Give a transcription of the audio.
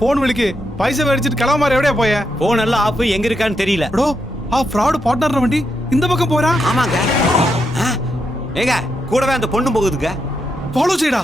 போன் விളിക്ക് പൈസ മേടിച്ചിട്ട് കളവന്മാർ എവിടെയാ പോയെ? போன் எல்லாம் ஆஃப் எங்க இருக்கான்னு தெரியல. എടോ ആ ഫ്രോഡ് പാർട്ട്ണർ വണ്ടി இந்த பக்கம் போறா. ஆமாங்க. ஏங்க கூடவே அந்த பொண்ணு போகுதுங்க. ஃபாலோ செய்டா.